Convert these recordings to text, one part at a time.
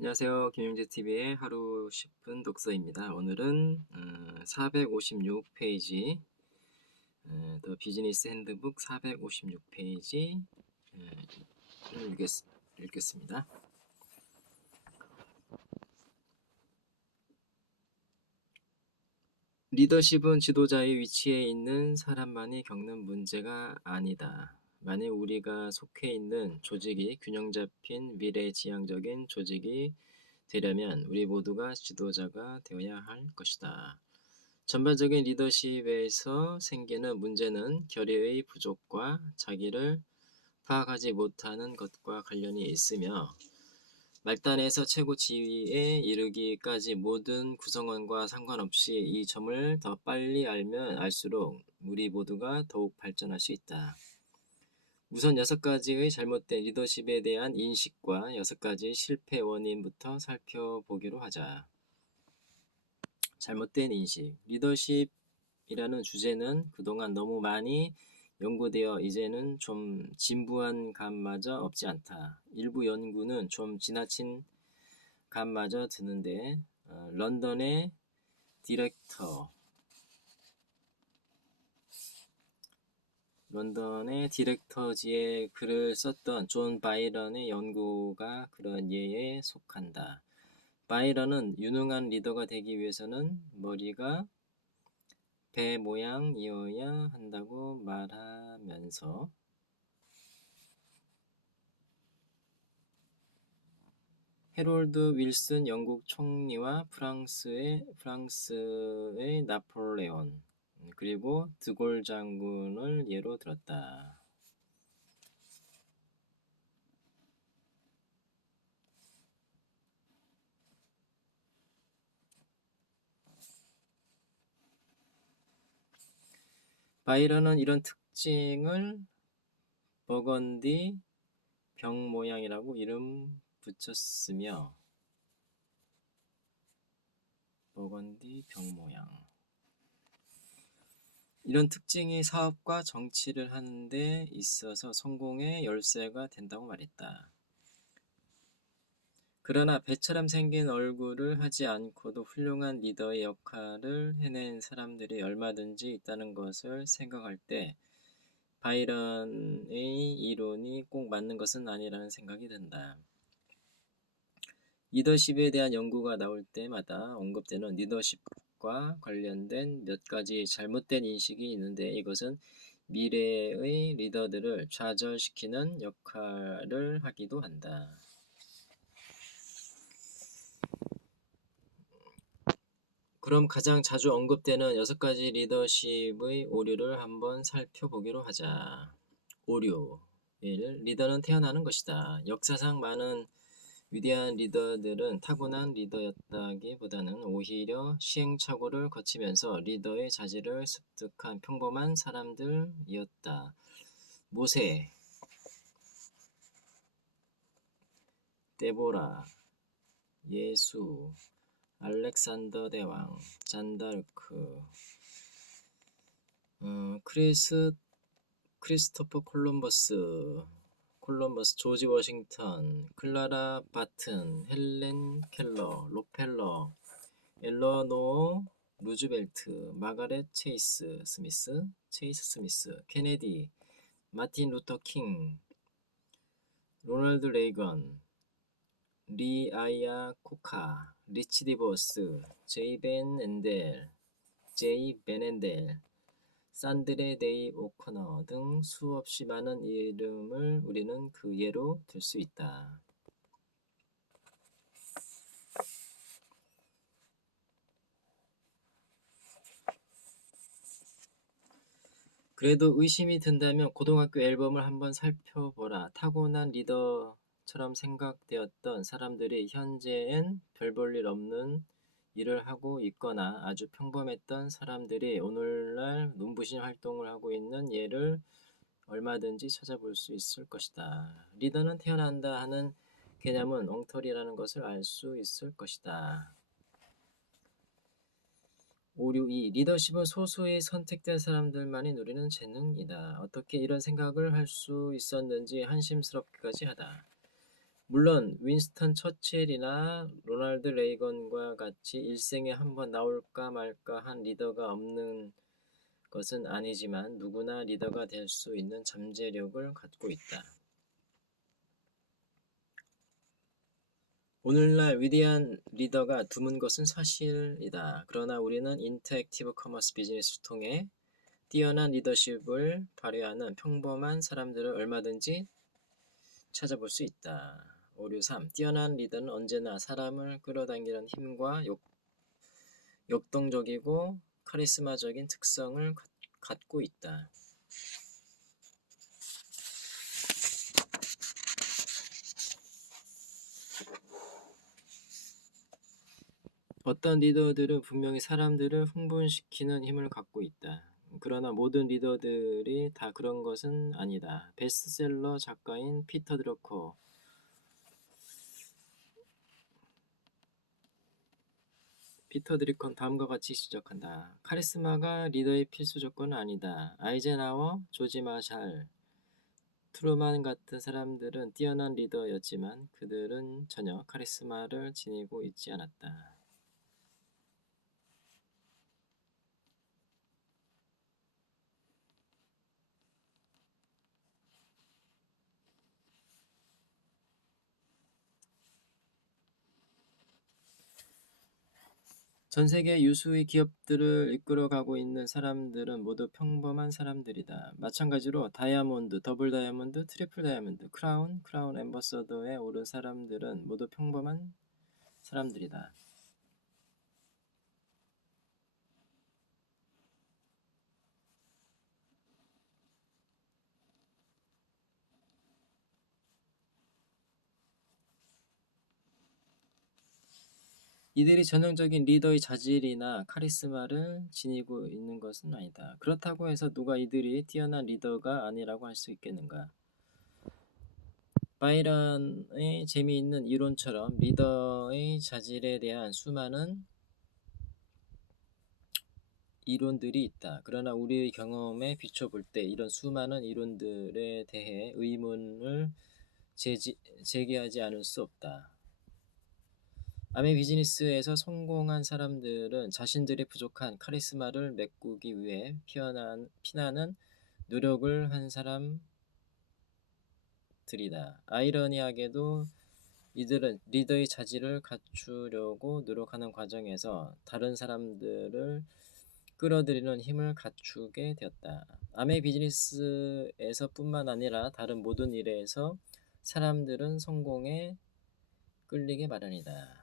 안녕하세요. 김용재TV의 하루 10분 독서입니다. 오늘은 456페이지 더 비즈니스 핸드북 456페이지를 읽겠습니다. 리더십은 지도자의 위치에 있는 사람만이 겪는 문제가 아니다. 만일 우리가 속해 있는 조직이 균형 잡힌 미래지향적인 조직이 되려면 우리 모두가 지도자가 되어야 할 것이다. 전반적인 리더십에서 생기는 문제는 결의의 부족과 자기를 파악하지 못하는 것과 관련이 있으며 말단에서 최고 지위에 이르기까지 모든 구성원과 상관없이 이 점을 더 빨리 알면 알수록 우리 모두가 더욱 발전할 수 있다. 우선 6가지의 잘못된 리더십에 대한 인식과 6가지 실패 원인부터 살펴보기로 하자. 잘못된 인식. 리더십이라는 주제는 그동안 너무 많이 연구되어 이제는 좀 진부한 감마저 없지 않다. 일부 연구는 좀 지나친 감마저 드는데 런던의 디렉터지에 글을 썼던 존 바이런의 연구가 그런 예에 속한다. 바이런은 유능한 리더가 되기 위해서는 머리가 배 모양이어야 한다고 말하면서 해롤드 윌슨 영국 총리와 프랑스의 나폴레온 그리고 드골 장군을 예로 들었다. 바이런은 이런 특징을 버건디 병 모양이라고 이름 붙였으며 버건디 병 모양 이런 특징이 사업과 정치를 하는 데 있어서 성공의 열쇠가 된다고 말했다. 그러나 배처럼 생긴 얼굴을 하지 않고도 훌륭한 리더의 역할을 해낸 사람들이 얼마든지 있다는 것을 생각할 때 바이런의 이론이 꼭 맞는 것은 아니라는 생각이 든다. 리더십에 대한 연구가 나올 때마다 언급되는 리더십과 관련된 몇 가지 잘못된 인식이 있는데 이것은 미래의 리더들을 좌절시키는 역할을 하기도 한다. 그럼 가장 자주 언급되는 6가지 리더십의 오류를 한번 살펴보기로 하자. 오류 1. 리더는 태어나는 것이다. 역사상 많은 위대한 리더들은 타고난 리더였다기보다는 오히려 시행착오를 거치면서 리더의 자질을 습득한 평범한 사람들이었다. 모세, 데보라, 예수, 알렉산더 대왕, 잔다르크, 크리스토퍼 콜럼버스, 조지 워싱턴, 클라라 바튼, 헬렌 켈러, 록펠러, 엘러노어 루즈벨트, 마가렛 체이스 스미스, 케네디, 마틴 루터 킹, 로널드 레이건, 리 아이아코카, 리치 디버스, 제이 벤 엔델, 산드레 데이 오코너 등 수없이 많은 이름을 우리는 그 예로 들 수 있다. 그래도 의심이 든다면 고등학교 앨범을 한번 살펴보라. 타고난 리더처럼 생각되었던 사람들이 현재엔 별 볼 일 없는 일을 하고 있거나 아주 평범했던 사람들이 오늘날 눈부신 활동을 하고 있는 예를 얼마든지 찾아볼 수 있을 것이다. 리더는 태어난다 하는 개념은 엉터리라는 것을 알 수 있을 것이다. 오류 2. 리더십은 소수의 선택된 사람들만이 누리는 재능이다. 어떻게 이런 생각을 할 수 있었는지 한심스럽기까지 하다. 물론 윈스턴 처칠이나 로널드 레이건과 같이 일생에 한번 나올까 말까 한 리더가 없는 것은 아니지만 누구나 리더가 될 수 있는 잠재력을 갖고 있다. 오늘날 위대한 리더가 드문 것은 사실이다. 그러나 우리는 인터랙티브 커머스 비즈니스를 통해 뛰어난 리더십을 발휘하는 평범한 사람들을 얼마든지 찾아볼 수 있다. 오류 3. 뛰어난 리더는 언제나 사람을 끌어당기는 힘과 역동적이고 카리스마적인 특성을 갖고 있다. 어떤 리더들은 분명히 사람들을 흥분시키는 힘을 갖고 있다. 그러나 모든 리더들이 다 그런 것은 아니다. 베스트셀러 작가인 피터 드러커 다음과 같이 지적한다. 카리스마가 리더의 필수 조건은 아니다. 아이젠하워, 조지 마샬, 트루만 같은 사람들은 뛰어난 리더였지만 그들은 전혀 카리스마를 지니고 있지 않았다. 전 세계 유수의 기업들을 이끌어가고 있는 사람들은 모두 평범한 사람들이다. 마찬가지로 다이아몬드, 더블 다이아몬드, 트리플 다이아몬드, 크라운 앰버서더에 오른 사람들은 모두 평범한 사람들이다. 이들이 전형적인 리더의 자질이나 카리스마를 지니고 있는 것은 아니다. 그렇다고 해서 누가 이들이 뛰어난 리더가 아니라고 할 수 있겠는가? 바이런의 재미있는 이론처럼 리더의 자질에 대한 수많은 이론들이 있다. 그러나 우리의 경험에 비춰볼 때 이런 수많은 이론들에 대해 의문을 제기하지 않을 수 없다. 아메 비즈니스에서 성공한 사람들은 자신들의 부족한 카리스마를 메꾸기 위해 피나는 노력을 한 사람들이다. 아이러니하게도 이들은 리더의 자질을 갖추려고 노력하는 과정에서 다른 사람들을 끌어들이는 힘을 갖추게 되었다. 아메 비즈니스에서뿐만 아니라 다른 모든 일에서 사람들은 성공에 끌리게 마련이다.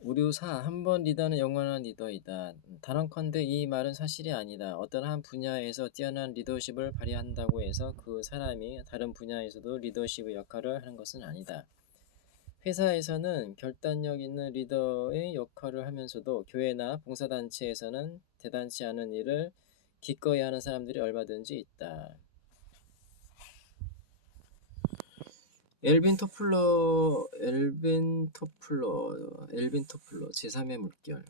오류 4. 한 번 리더는 영원한 리더이다. 단언컨대 이 말은 사실이 아니다. 어떤 한 분야에서 뛰어난 리더십을 발휘한다고 해서 그 사람이 다른 분야에서도 리더십의 역할을 하는 것은 아니다. 회사에서는 결단력 있는 리더의 역할을 하면서도 교회나 봉사단체에서는 대단치 않은 일을 기꺼이 하는 사람들이 얼마든지 있다. 엘빈 토플러 제3의 물결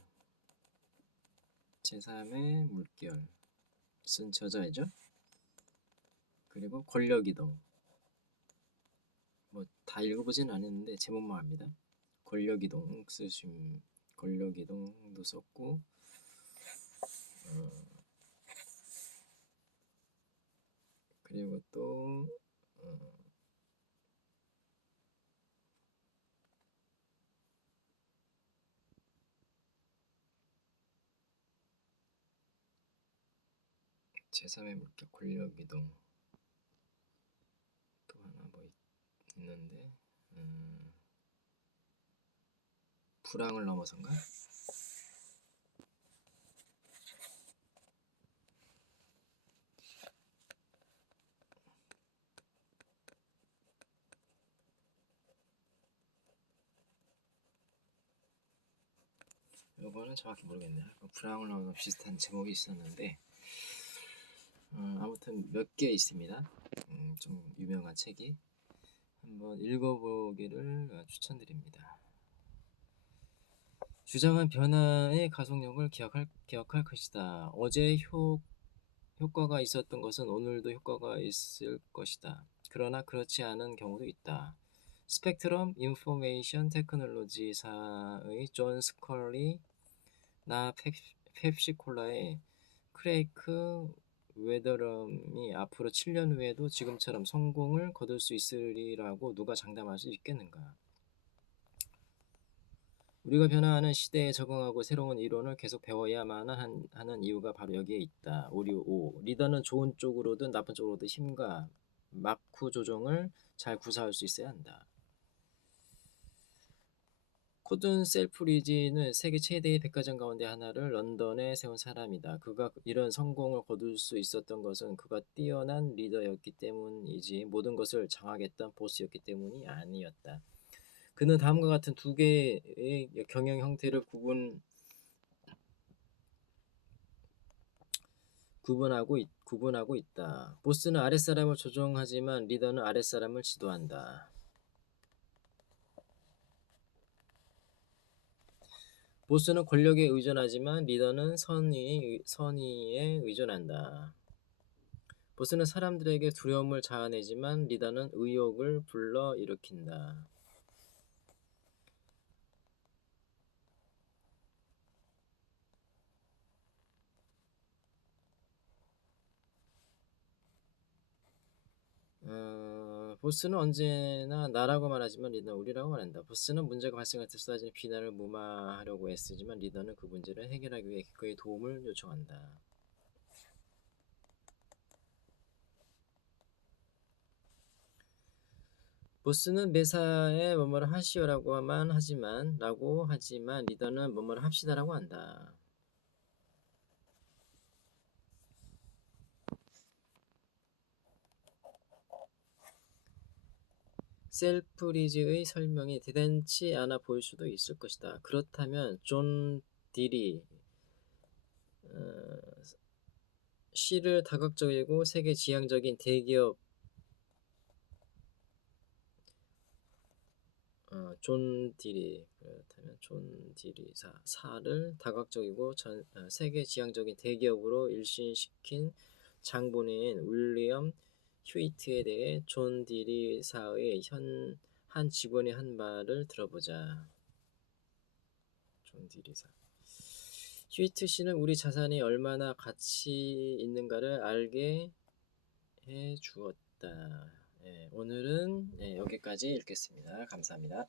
쓴 저자이죠. 그리고 권력이동 뭐 다 읽어보진 않았는데 제목만 압니다. 권력이동도 썼고 그리고 또 제3의 물결 권력이동 또 하나 뭐 있는데 불황을 넘어선가? 이거는 정확히 모르겠네요. 불황을 넘어서 비슷한 제목이 있었는데 아무튼 몇 개 있습니다. 좀 유명한 책이 한번 읽어보기를 추천드립니다. 주장한 변화의 가속력을 기억할 것이다. 어제 효과가 있었던 것은 오늘도 효과가 있을 것이다. 그러나 그렇지 않은 경우도 있다. 스펙트럼 인포메이션 테크놀로지사의 존 스컬리, 나 펩시콜라의 크레이크 웨더럼이 앞으로 7년 후에도 지금처럼 성공을 거둘 수 있으리라고 누가 장담할 수 있겠는가? 우리가 변화하는 시대에 적응하고 새로운 이론을 계속 배워야만 하는 이유가 바로 여기에 있다. 오류 5. 리더는 좋은 쪽으로든 나쁜 쪽으로든 힘과 마쿠 조정을 잘 구사할 수 있어야 한다. 코든 셀프리지는 세계 최대의 백화점 가운데 하나를 런던에 세운 사람이다. 그가 이런 성공을 거둘 수 있었던 것은 그가 뛰어난 리더였기 때문이지 모든 것을 장악했던 보스였기 때문이 아니었다. 그는 다음과 같은 두 개의 경영 형태를 구분하고 있다. 보스는 아랫사람을 조종하지만 리더는 아랫사람을 지도한다. 보스는 권력에 의존하지만 리더는 선의에 의존한다. 보스는 사람들에게 두려움을 자아내지만 리더는 의욕을 불러일으킨다. 보스는 언제나 나라고 말하지만 리더는 우리라고 말한다. 보스는 문제가 발생할 때 쏟아지는 비난을 무마하려고 애쓰지만 리더는 그 문제를 해결하기 위해 그의 도움을 요청한다. 보스는 매사에 뭐뭐를 하시오라고만 하지만 리더는 뭐뭐를 합시다라고 한다. 셀프리즈의 설명이 대단치 않아 보일 수도 있을 것이다. 그렇다면 존 딜이 시를 다각적이고 세계 지향적인 대기업 존 딜이 사를 다각적이고 세계 지향적인 대기업으로 일신시킨 장본인 윌리엄 휴이트에 대해 존 딜이 사의 한 직원의 한 말을 들어보자. 존 딜이 사. 휴이트 씨는 우리 자산이 얼마나 가치 있는가를 알게 해 주었다. 오늘은 여기까지 읽겠습니다. 감사합니다.